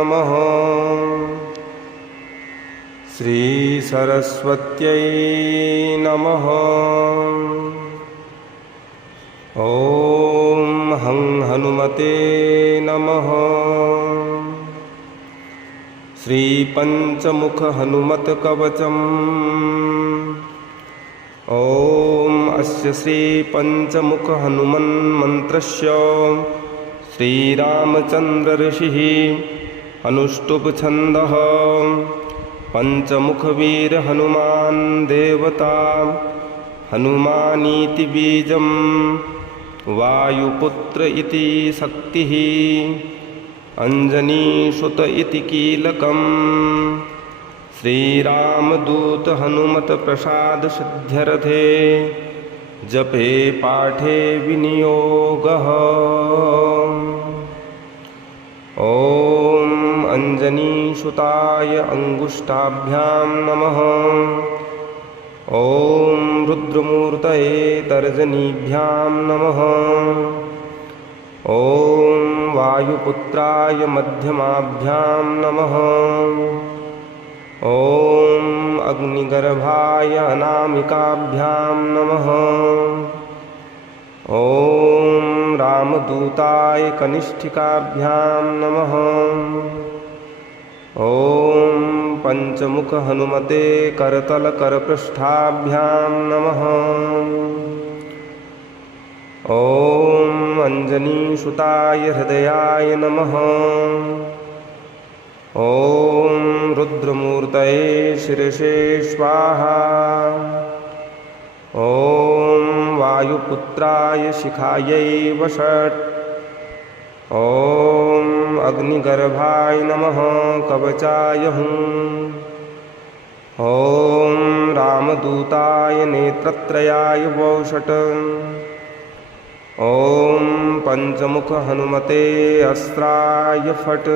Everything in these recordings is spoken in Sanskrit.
नमः। श्री सरस्वत्यै नमः। ॐ हं हनुमते नमः। श्री पंचमुख हनुमत कवचम्। ॐ अस्य श्री पंचमुख हनुमन् मंत्रस्य श्रीरामचंद्र ऋषिः अनुष्टुप छन्दः। पंचमुख वीर हनुमान् देवता हनुमानीति बीजम् वायुपुत्र इति शक्तिः अंजनीसुत इति कीलकम्। श्रीरामदूत हनुमत प्रसाद सिद्ध्यर्थे जपे पाठे विनियोगः। ॐ अंजनीसुताय अंगुष्ठाभ्यां नमः। ॐ रुद्रमूर्तये तर्जनीभ्यां नमः। ॐ वायुपुत्राय मध्यमाभ्यां नमः। ॐ अग्निगर्भाय अनामिकाभ्यां नमः। ॐ रामदूताय कनिष्ठिकाभ्यां नमः। ॐ पंचमुख हनुमते करतलकरपृष्ठाभ्यां नमः। ॐ अंजनीसुताय हृदयाय नमः। ॐ रुद्रमूर्तये शिरसे स्वाहा। ॐ वायुपुत्राय शिखायै वषट्। ॐ अग्निगर्भाय नमः कवचाय हुं। ॐ रामदूताय नेत्रत्रयाय वौषट्। ॐ पंचमुख हनुमते अस्त्राय फट्।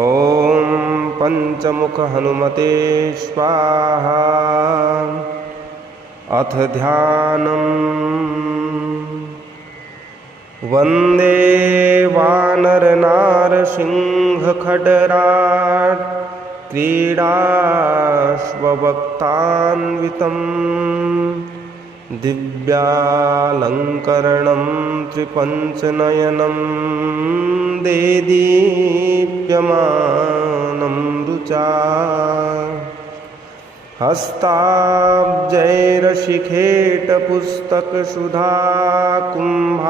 ॐ पंचमुख हनुमते स्वाहा। अथ ध्यानम्। वन्दे वानरनारसिंहखड्गात् क्रीडाश्ववक्त्रान्वितम् दिव्यालङ्करणं त्रिपञ्चनयनं देदीप्यमानं रुचा। हस्ताब्जैरशिखेटपुस्तकसुधा कुम्भाङ्कुशादिं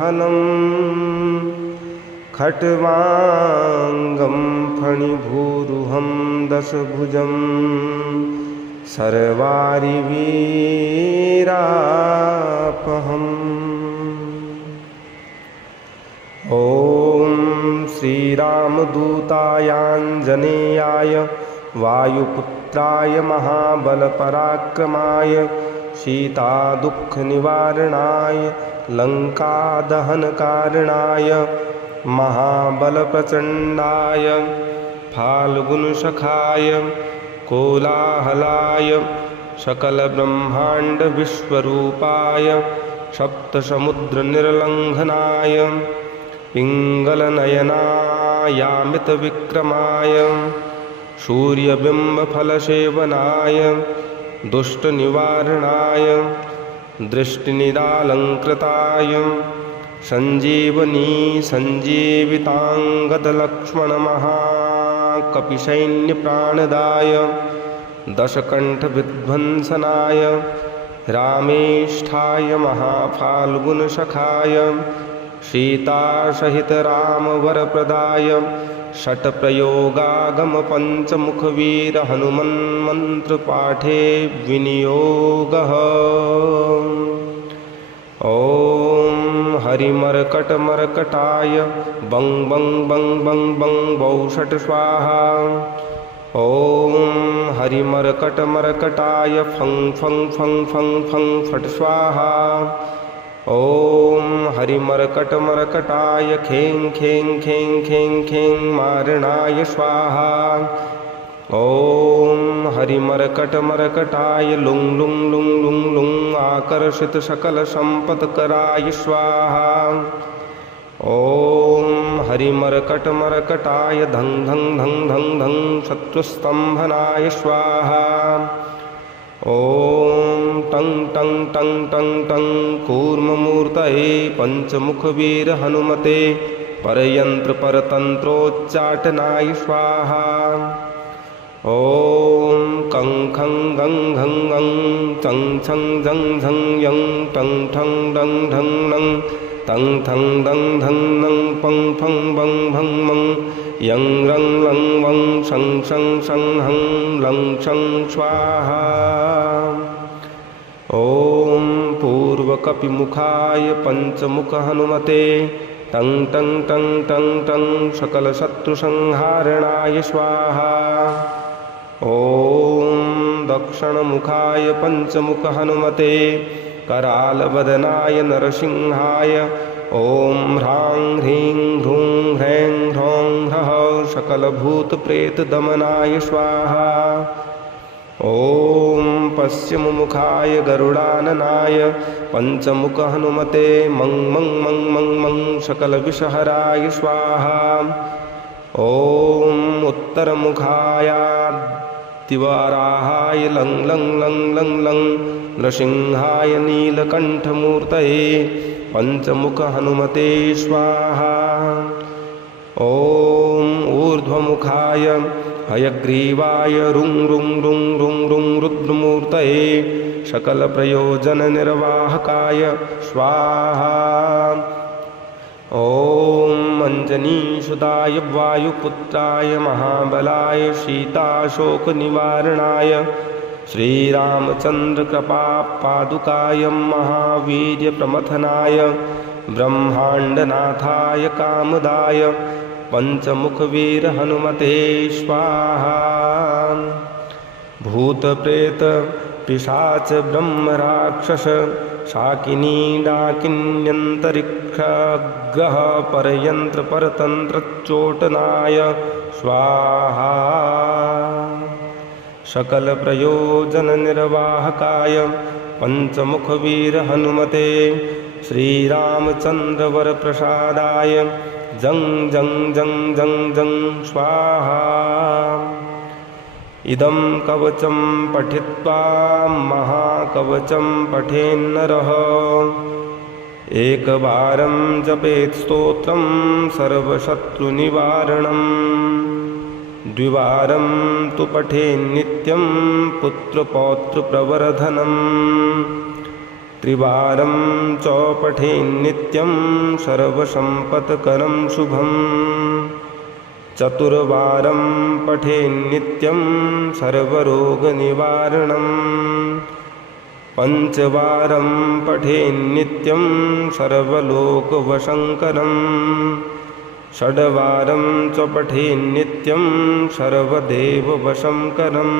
हलम्। खट्वाङ्गं फणिभूरुहं दशभुजम् सर्वारिवीरापहम्। ॐ श्रीरामदूतायाञ्जनेयाय वायुपुत्राय महाबलपराक्रमाय सीतादुःखनिवारणाय लङ्कादहनकारणाय महाबलप्रचण्डाय फाल्गुनसखाय कोलाहलाय सकलब्रह्माण्डविश्वरूपाय सप्तसमुद्रनिर्लङ्घनाय पिङ्गलनयनायामितविक्रमाय सूर्यबिम्बफलसेवनाय दुष्टनिवारणाय दृष्टिनिरालङ्कृताय सञ्जीवनी सञ्जीविताङ्गदलक्ष्मणमहाकपिसैन्यप्राणदाय दशकण्ठविध्वंसनाय रामेष्ठाय महाफाल्गुनसखाय सीतासहितरामवरप्रदाय षट्प्रयोगागमपञ्चमुखवीर हनुमन्मन्त्रपाठे विनियोगः। ॐ हरिमर्कटमर्कटाय बं बं बं बं बं वौषट् स्वाहा। ॐ हरिमर्कटमर्कटाय फं फं फं फं फं फट् स्वाहा। ॐ हरिमर्कटमर्कटाय खें खें खें खें खें मारणाय स्वाहा। ॐ हरिमर्कटमर्कटाय लुं लुं लुं लुं लुं आकर्षित सकलसम्पत्कराय स्वाहा। ॐ हरिमर्कटमर्कटाय धं धं धं धं धं शत्रुस्तम्भनाय स्वाहा। ॐ टं टं टं टं टं कूर्ममूर्तये पंचमुखवीर हनुमते परयंत्र परतंत्रोच्चाटनाय स्वाहा। ॐ कं खं गं घं गं चं छं झं झं यं टं ठं डं ढं नं तं थं दं धं नं पं फं बं भं मं यं रं लं वं शं शं शं हं लं शं स्वाहा। ॐ पूर्वकपिमुखाय पंचमुख हनुमते टं टं टं टं टं सकलशत्रुसंहारणाय स्वाहा। ॐ दक्षिणमुखाय पंचमुख हनुमते करालवदनाय नरसिंहाय ॐ ह्रां ह्रीं ह्रूं ह्रैं ह्रौं ह्रः सकलभूतप्रेतदमनाय स्वाहा। ॐ पश्चिममुखाय गरुडाननाय पंचमुख हनुमते मं मं मं मं मं सकलविषहराय स्वाहा। ॐ उत्तरमुखाय दिवाराहाय लं लं लं लं लं नृसिंहाय नीलकण्ठमूर्तये पंचमुख हनुमते स्वाहा। ॐ ऊर्ध्वमुखाय हयग्रीवाय रुं रुं रुं रुं रुं रुद्रमूर्तये सकलप्रयोजननिर्वाहकाय स्वाहा। ॐ अञ्जनीसुताय वायुपुत्राय महाबलाय सीताशोकनिवारणाय श्रीरामचन्द्रकृपापादुकाय महावीर्यप्रमथनाय ब्रह्माण्डनाथाय कामदाय पंचमुखवीर हनुमते स्वाहा। भूतप्रेत पिशाच ब्रह्मराक्षस शाकिनी डाकिन्यन्तरिक्षग्रह परयंत्र परतंत्रच्चोटनाय स्वाहा। सकल प्रयोजन निर्वाहकाय पंचमुखवीर हनुमते श्रीरामचंद्रवर प्रसादाय जं जं जं जं जं स्वाहा। इदं कवचं पठित्वा महाकवचं पठेन्नरः एकवारं जपेत् स्तोत्रं सर्वशत्रुनिवारणम् द्विवारं तु पठेन्नित्यं पुत्रपौत्रप्रवर्धनम् त्रिवारं च पठेन्नित्यं सर्वसम्पत्करं शुभम् चतुर्वारं पठेन्नित्यं सर्वरोगनिवारणम् पंचवारं पठेन्नित्यं सर्वलोकवशङ्करम् षड्वारं च पठेन्नित्यं सर्वदेववशङ्करम्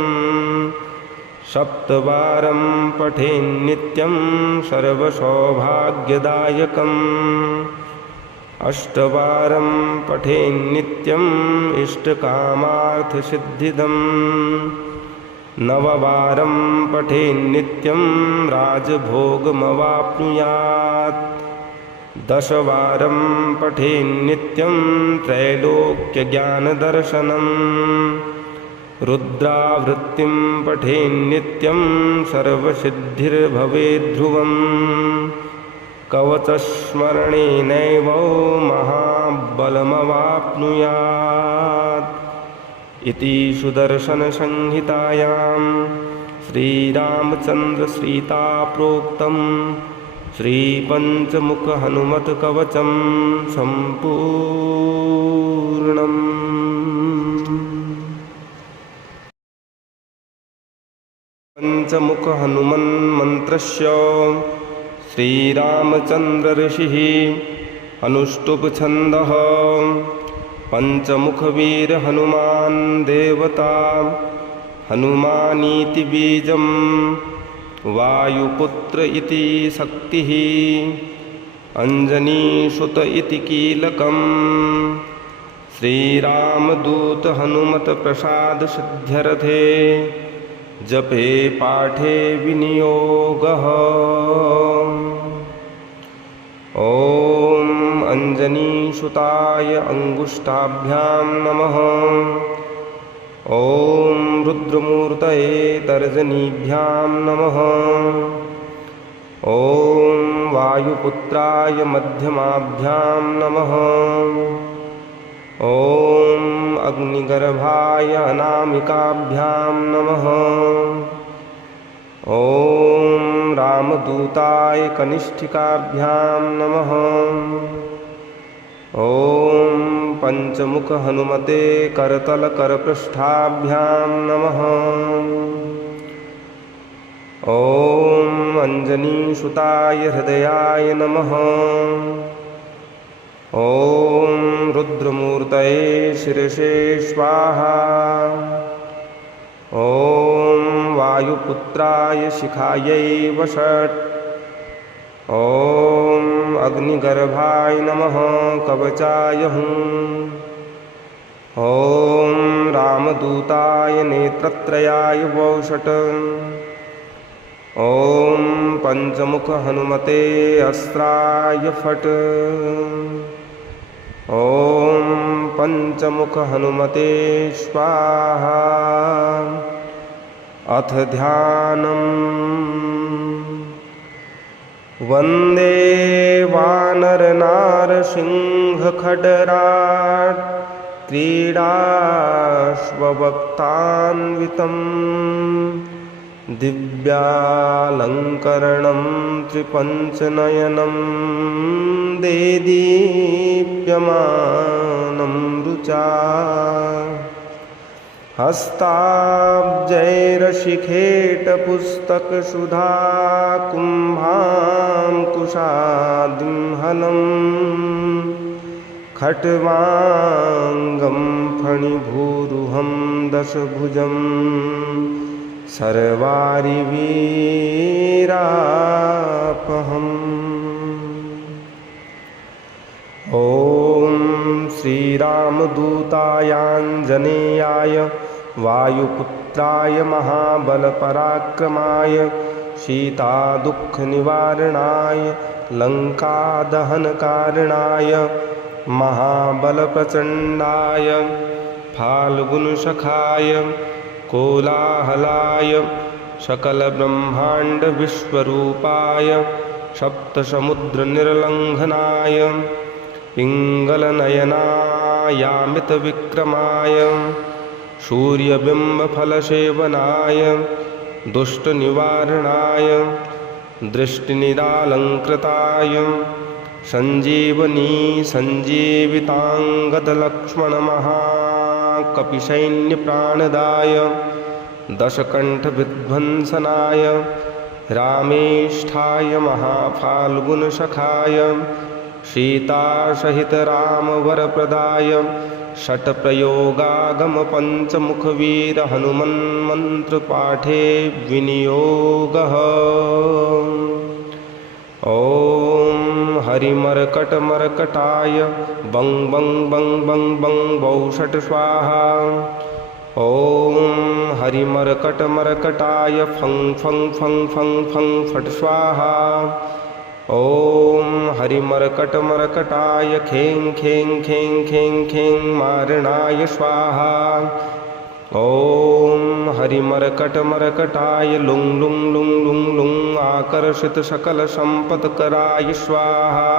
सप्तवारं पठेन्नित्यं सर्वसौभाग्यदायकम् अष्टवारं पठेन्नित्यम् इष्टकामार्थसिद्धिदम् नववारं पठेन्नित्यं राजभोगमवाप्नुयात् दशवारं पठेन्नित्यं त्रैलोक्यज्ञानदर्शनम् रुद्रावृत्तिं पठेन्नित्यं सर्वसिद्धिर्भवेद्ध्रुवम् कवचस्मरणेनैव महाबलमवाप्नुयात् इति सुदर्शनसंहितायां श्रीरामचन्द्रसीताप्रोक्तं श्रीपञ्चमुखहनुमत्कवचं सम्पूर्णम्। पंचमुखहनुमन्मन्त्रस्य श्रीरामचन्द्र ऋषिः अनुष्टुप् छन्दः पंचमुखवीर हनुमान् देवता हनुमानीति बीजं वायुपुत्र इति शक्तिः अंजनीसुत इति कीलकम् श्रीरामदूत हनुमत प्रसाद सिद्ध्यर्थे जपे पाठे विनियोगः। ॐ अञ्जनीसुताय अङ्गुष्ठाभ्यां नमः। ॐ रुद्रमूर्तये तर्जनीभ्यां नमः। ॐ वायुपुत्राय मध्यमाभ्यां नमः। ॐ अग्निगर्भाय अनामिकाभ्यां नमः। ॐ रामदूताय कनिष्ठिकाभ्यां नमः। ॐ पंचमुख हनुमते करतलकरपृष्ठाभ्यां नमः। ॐ अञ्जनीसुताय हृदयाय नमः। ॐ रुद्रमूर्तये शिरसे स्वाहा। ॐ वायुपुत्राय शिखायै वषट्। ॐ अग्निगर्भाय नमः कवचाय हुं। ॐ रामदूताय नेत्रत्रयाय वौषट्। ॐ पंचमुख हनुमते अस्त्राय फट्। ॐ पंचमुख हनुमते स्वाहा। अथ ध्यानम्। वन्दे वानरनारसिंहखड्गात् क्रीडाश्ववक्त्रान्वितं दिव्यालङ्करणं त्रिपञ्चनयनं देदीप्यमानं रुचा। हस्ताब्जैरशिखेटपुस्तकसुधा कुम्भाङ्कुशादिं हलं। खट्वाङ्गं फणिभूरुहं दशभुजं सर्वारिवीरापहम्। ॐ श्रीरामदूतायाञ्जनेयाय वायुपुत्राय महाबलपराक्रमाय सीतादुःखनिवारणाय लङ्कादहनकारणाय महाबलप्रचण्डाय फाल्गुनसखाय कोलाहलाय सकलब्रह्माण्डविश्वरूपाय सप्तसमुद्रनिर्लङ्घनाय पिङ्गलनयनायामितविक्रमाय सूर्यबिम्बफलसेवनाय दुष्टनिवारणाय दृष्टिनिरालङ्कृताय सञ्जीवनीसञ्जीविताङ्गदलक्ष्मणमहाकपिसैन्यप्राणदाय दशकण्ठविध्वंसनाय रामेष्ठाय महाफाल्गुनसखाय सीतासहितरामवरप्रदाय षट्प्रयोगागमपञ्चमुखवीर हनुमन्मन्त्रपाठे विनियोगः। ॐ हरिमर्कटमर्कटाय बं बं बं बं बं वौषट् स्वाहा। ॐ हरिमर्कटमर्कटाय फं फं फं फं फं फट् स्वाहा। ॐ हरिमर्कटमर्कटाय खें खें खें खें खें मारणाय स्वाहा। ॐ हरिमर्कटमर्कटाय लुं लुं लुं लुं लुं आकर्षितसकलसम्पत्कराय स्वाहा।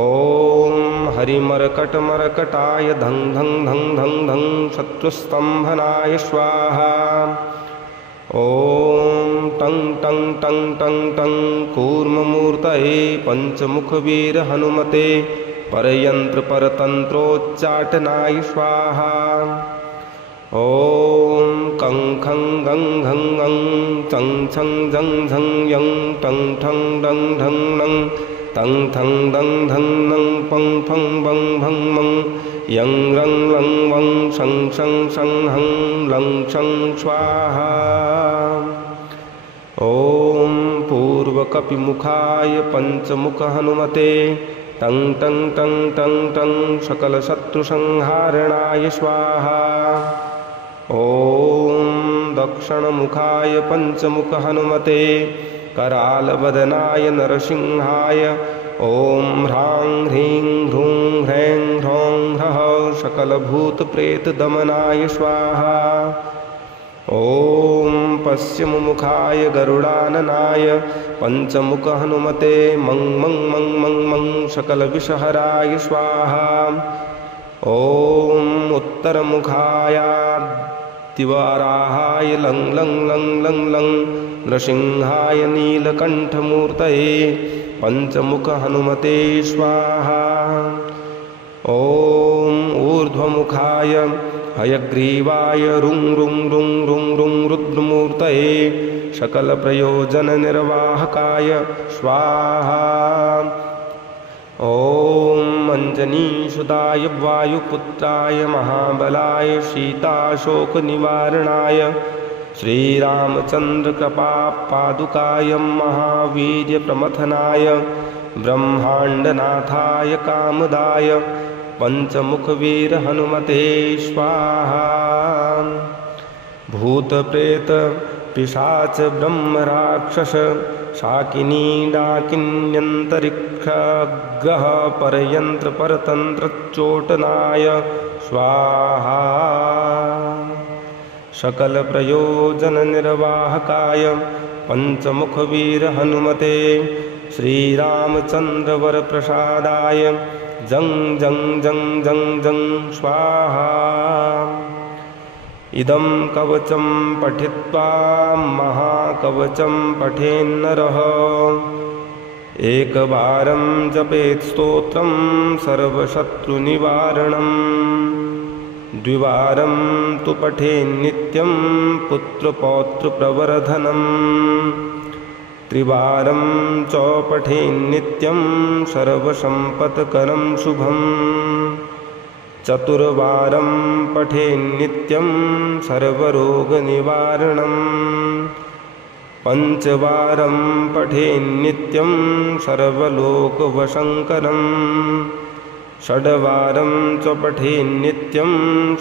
ॐ हरिमर्कटमर्कटाय धं धं धं धं धं शत्रुस्तम्भनाय स्वाहा। ॐ टं टं टं टं टं कूर्ममूर्तये पंचमुखवीर हनुमते परयन्त्रपरतन्त्रोच्चाटनाय स्वाहा। ॐ कं खं गं घं गं चं छं झं झं यं टं ठं डं ढं नं तं थं दं धं नं पं फं बं भं मं यं रं लं वं शं शं शं हं लं शं स्वाहा। ॐ पूर्वकपिमुखाय पंचमुख हनुमते टं टं टं टं टं सकलशत्रुसंहारणाय स्वाहा। ॐ दक्षिणमुखाय पंचमुख हनुमते करालवदनाय नरसिंहाय ॐ ह्रां ह्रीं ह्रूं ह्रैं ह्रौं ह्रः सकलभूतप्रेतदमनाय स्वाहा। ॐ पश्चिममुखाय गरुडाननाय पञ्चमुखहनुमते मं मं मं मं मं सकलविषहराय स्वाहा। ॐ उत्तरमुखाय दिवाराहाय लं लं लं लं लं नृसिंहाय नीलकण्ठमूर्तये पञ्चमुखहनुमते स्वाहा। ॐ ऊर्ध्वमुखाय हयग्रीवाय रुं रुं रुं रुं रुं रुद्रमूर्तये सकलप्रयोजननिर्वाहकाय स्वाहा। ॐ अञ्जनीसुताय वायुपुत्राय महाबलाय सीताशोकनिवारणाय श्रीरामचन्द्रकृपापादुकाय महावीर्यप्रमथनाय ब्रह्माण्डनाथाय कामदाय पञ्चमुखवीरहनुमते स्वाहा। भूतप्रेत पिशाच ब्रह्मराक्षस शाकिनी डाकिन्यन्तरिक्षग्रह परयन्त्र परतन्त्रच्चोटनाय स्वाहा। सकलप्रयोजननिर्वाहकाय पञ्चमुखवीरहनुमते श्रीरामचन्द्रवरप्रसादाय जं जं जं जं जं स्वाहा। इदं कवचं पठित्वा महाकवचं पठेन्नरः एकवारं जपेत् स्तोत्रं सर्वशत्रुनिवारणम् द्विवारं तु पठेन्नित्यं पुत्रपौत्रप्रवर्धनम् त्रिवारं च पठेन्नित्यं सर्वसम्पत्करं शुभम् चतुर्वारं पठेन्नित्यं सर्वरोगनिवारणम् पञ्चवारं पठेन्नित्यं सर्वलोकवशङ्करम् षड्वारं च पठेन्नित्यं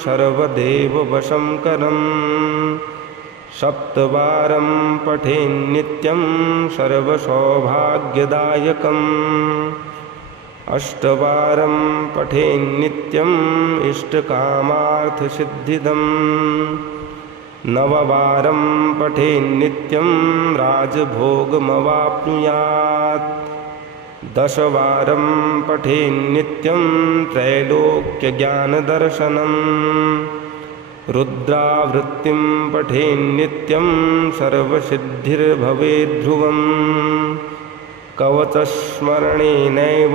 सर्वदेववशङ्करम् सप्तवारं पठेन्नित्यं सर्वसौभाग्यदायकम् अष्टवारं पठेन्नित्यम् इष्टकामार्थसिद्धिदम् नववारं पठेन्नित्यं राजभोगमवाप्नुयात् दशवारं पठेन्नित्यं त्रैलोक्यज्ञानदर्शनम् रुद्रावृत्तिं पठेन्नित्यं सर्वसिद्धिर्भवेद्ध्रुवम् कवचस्मरणेनैव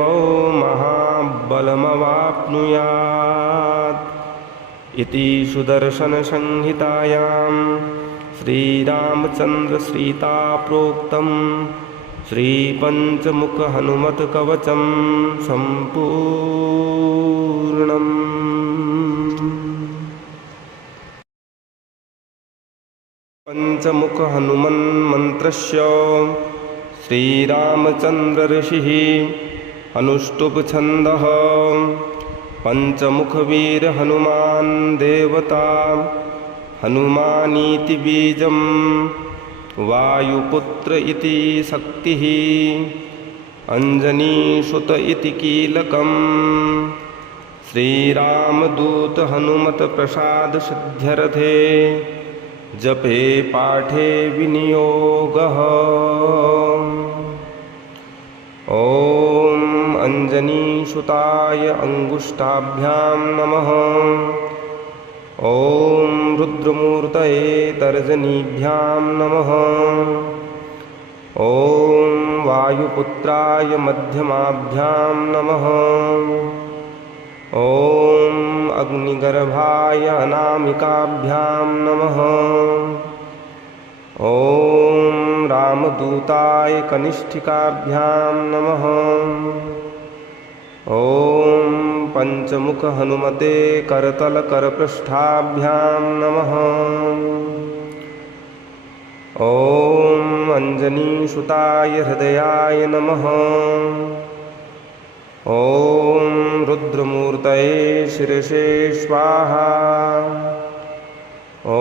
महाबलमवाप्नुयात् इति सुदर्शनसंहितायां श्रीरामचन्द्रसीताप्रोक्तं श्रीपञ्चमुखहनुमत्कवचं सम्पूर्णम्। पञ्चमुखहनुमन्मन्त्रस्य श्रीरामचन्द्रऋषिः अनुष्टुप्छन्दः पञ्चमुखवीरहनुमान् देवता हनुमानीति बीजं वायुपुत्र इति शक्तिः अञ्जनीसुत इति कीलकम् श्रीरामदूत हनुमत्प्रसादसिद्ध्यर्थे जपे पाठे विनियोगः। ॐ अञ्जनीसुताय अङ्गुष्ठाभ्यां नमः। ॐ रुद्रमूर्तये तर्जनीभ्यां नमः। ॐ वायुपुत्राय मध्यमाभ्यां नमः। ॐ अग्निगर्भाय अनामिकाभ्यां नमः। ॐ रामदूताय कनिष्ठिकाभ्यां नमः। ॐ पञ्चमुखहनुमते करतलकरपृष्ठाभ्यां नमः। ॐ अञ्जनीसुताय हृदयाय नमः। ॐ रुद्रमूर्तये शिरसे स्वाहा। ॐ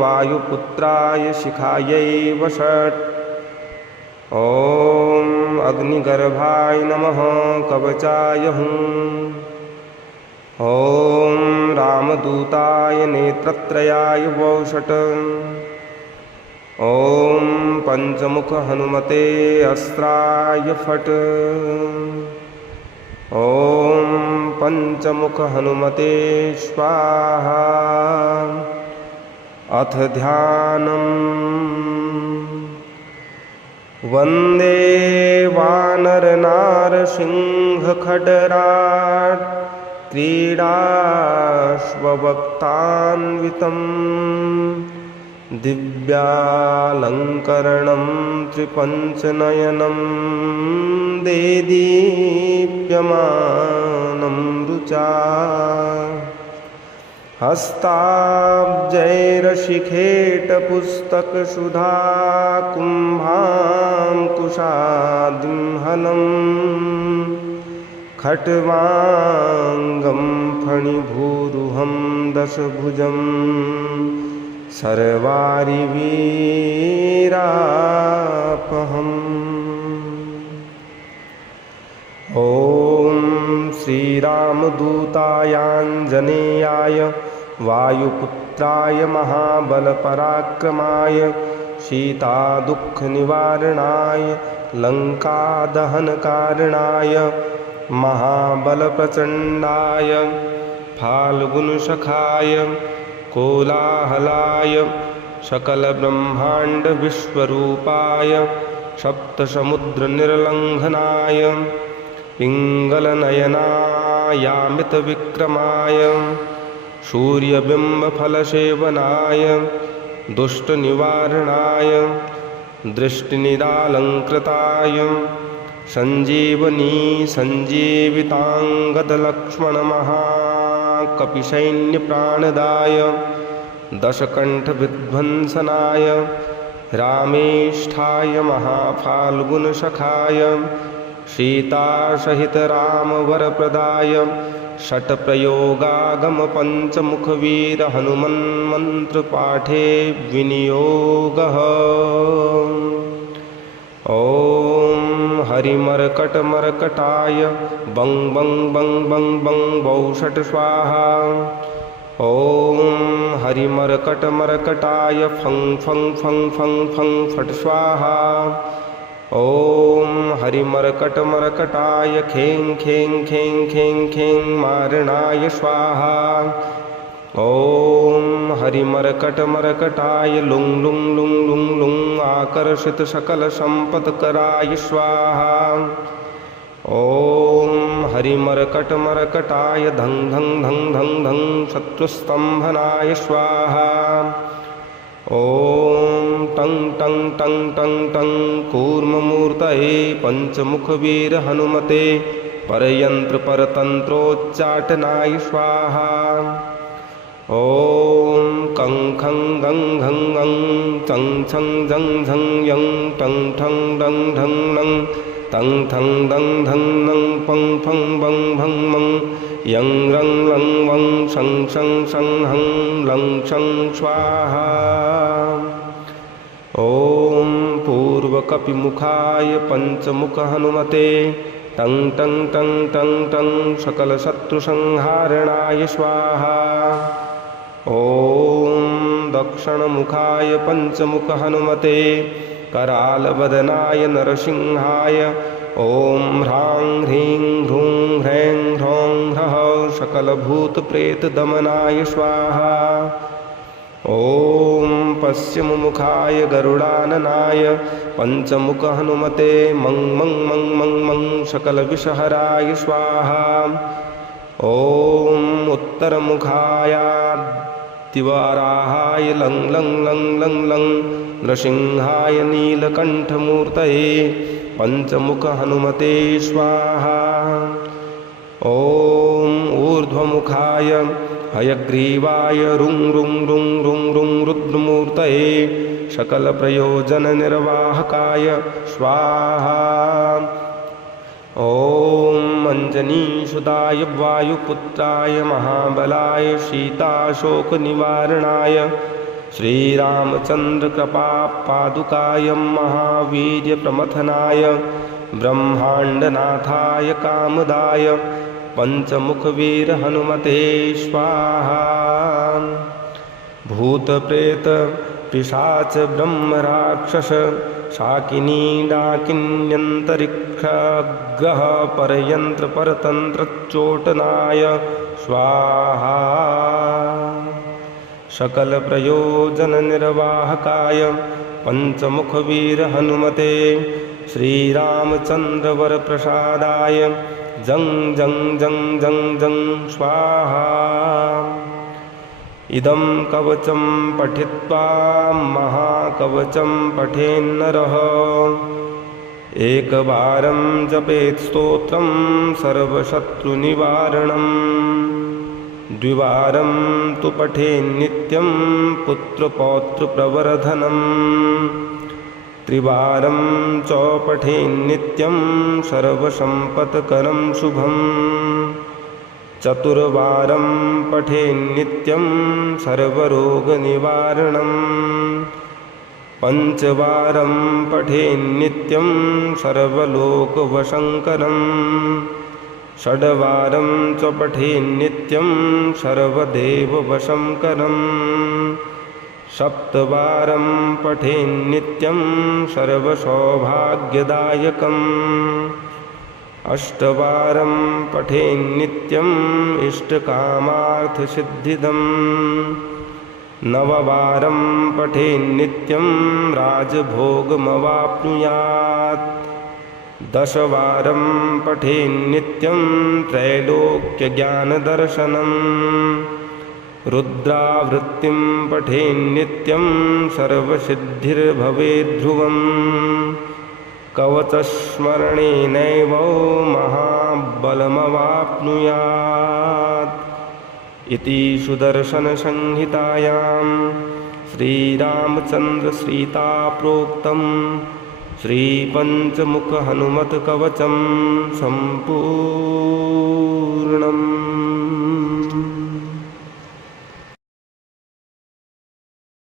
वायुपुत्राय शिखायै वषट्। ॐ अग्निगर्भाय नमः कवचाय हुं। ॐ रामदूताय नेत्रत्रयाय वौषट। ॐ पंचमुख हनुमते अस्त्राय फट्। ॐ पंचमुख हनुमते स्वाहा। अथ ध्यानम्। वन्दे वानरनारसिंहखड्गराट् क्रीडाश्ववक्त्रान्वितं दिव्यालङ्करणं त्रिपञ्चनयनं देदीप्यमानं रुचा। हस्ताब्जैरशिखेटपुस्तकसुधा कुम्भाङ्कुशादिं हलम् खट्वाङ्गं फणिभूरुहं दशभुजं सर्वारिवीरापहम्। ॐ श्रीरामदूतायाञ्जनेयाय वायुपुत्राय महाबलपराक्रमाय सीतादुःखनिवारणाय लङ्कादहनकारणाय महाबलप्रचण्डाय फाल्गुनसखाय कोलाहलाय सकलब्रह्माण्डविश्वरूपाय सप्तसमुद्रनिर्लङ्घनाय पिङ्गलनयनायामितविक्रमाय सूर्यबिम्बफलसेवनाय दुष्टनिवारणाय दृष्टिनिरालङ्कृताय सञ्जीवनीसञ्जीविताङ्गदलक्ष्मणमहाकपिसैन्यप्राणदाय दशकण्ठविध्वंसनाय रामेष्ठाय महाफाल्गुनसखाय सीतासहितरामवरप्रदाय षट्प्रयोगागमपञ्चमुखवीर हनुमन्मन्त्रपाठे विनियोगः। ॐ हरिमर्कटमर्कटाय बं बं बं बं बं वौषट स्वाहा। ॐ हरिमर्कटमर्कटाय फं फं फं फं फं फट् स्वाहा। ॐ हरिमर्कटमर्कटाय खें खें खें खें खें मारणाय स्वाहा। ॐ हरिमर्कटमर्कटाय लुं लुं लुं लुं लुं आकर्षितसकलसम्पत्कराय स्वाहा। ॐ हरिमर्कटमर्कटाय धं धं धं धं धं शत्रुस्तम्भनाय स्वाहा। ॐ टं टं टं टं टं कूर्ममूर्तये पञ्चमुखवीर हनुमते परयन्त्रपरतन्त्रोच्चाटनाय स्वाहा। ॐ कं खं गं घं गं चं छं झं झं यं टं ठं डं ढं नं तं थं दं धं नं पं फं बं भं मं यं रं लं वं शं शं शं हं लं शं स्वाहा। ॐ पूर्वकपिमुखाय पञ्चमुख हनुमते टं टं टं टं टं सकलशत्रुसंहारणाय स्वाहा। ॐ दक्षिणमुखाय पञ्चमुख हनुमते करालवदनाय नरसिंहाय ॐ ह्रां ह्रीं ह्रूं ह्रैं ह्रौं ह्रः सकलभूतप्रेतदमनाय स्वाहा। ॐ पश्चिममुखाय गरुडाननाय पञ्चमुख हनुमते मं मं मं मं मं सकलविषहराय स्वाहा। ॐ उत्तरमुखायादिवराहाय लं लं लं लं लं नृसिंहाय नीलकण्ठमूर्तये पञ्चमुख हनुमते स्वाहा। ॐ ऊर्ध्वमुखाय हयग्रीवाय रुं रुं रुं रुं रुं रुद्रमूर्तये सकलप्रयोजननिर्वाहकाय स्वाहा। ॐ अञ्जनीसुताय वायुपुत्राय महाबलाय सीताशोकनिवारणाय श्रीरामचन्द्रकृपापादुकाय महावीर्यप्रमथनाय ब्रह्माण्डनाथाय कामदाय पंचमुखवीर हनुमते स्वाहा। भूतप्रेत पिशाच ब्रह्म राक्षस शाकिनी डाकिन्यन्तरिक्षग्रह परयंत्र परतंत्र चोटनाय स्वाहा। सकल प्रयोजन निर्वाहकाय पंचमुखवीर हनुमते श्रीरामचंद्र वर प्रसादाय जं जं जं जं जं स्वाहा। इदं कवचं पठित्वा महाकवचं पठेन्नरः एकवारं जपेत् स्तोत्रं सर्वशत्रुनिवारणम्। द्विवारं तु पठेन्नित्यं पुत्रपौत्रप्रवर्धनम्। त्रिवारं च पठेन्नित्यं सर्वसम्पत्करं शुभम्। चतुर्वारं पठेन्नित्यं सर्वरोगनिवारणम्। पंचवारं पठेन्नित्यं सर्वलोकवशङ्करम्। षड्वारं च पठेन्नित्यं सर्वदेववशङ्करम्। सप्तवारं पठेन्नित्यं सर्वसौभाग्यदायकम्। अष्टवारं पठेन्नित्यं इष्टकामार्थसिद्धिदम्। नववारं पठेन्नित्यं राजभोगमवाप्नुयात्। दशवारं पठेन्नित्यं त्रैलोक्यज्ञानदर्शनम्। रुद्रावृत्तिं पठेन्नित्यं सर्वसिद्धिर्भवेद्ध्रुवम्। कवचस्मरणेनैव महाबलमवाप्नुयात्। इति सुदर्शनसंहितायां श्रीरामचन्द्रसीताप्रोक्तं श्रीपञ्चमुखहनुमत्कवचं सम्पूर्णम्।